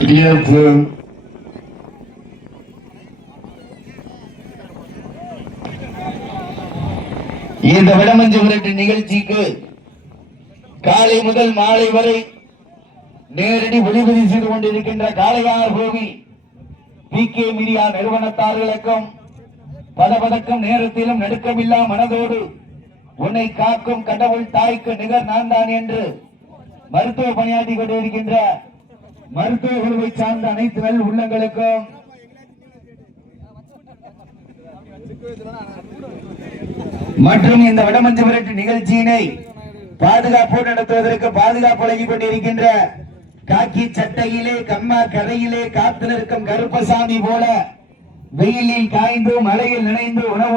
இடியாப்பு இந்த விடமஞ்சு விரட்டு நிகழ்ச்சிக்கு காலை முதல் மாலை வரை நேரடி ஒளிபதிவு செய்து கொண்டிருக்கின்ற Kalaiyar Kovil P K media நிறுவனத்தார்களுக்கும் பதபதக்கும் நேரத்திலும் நடுக்கமில்லா மனதோடு உன்னை காக்கும் கடவுள் தாய்க்கு நிகர் நான் தான் என்று மருத்துவ பணியாற்றி கொண்டிருக்கின்ற மருத்துவ குழுவை சார்ந்த அனைத்து நல் உள்ளங்களுக்கும் மற்றும் இந்த வடமஞ்சு விரட்டு நிகழ்ச்சியினை பாதுகாப்போடு நடத்துவதற்கு பாதுகாப்பு வழங்கிக் கொண்டிருக்கின்ற காக்கி சட்டையிலே கம்மா கரையிலே காத்து நிற்கும் கருப்பசாமி போல வெயிலில் காய்ந்து மழையில் நினைந்து உணவு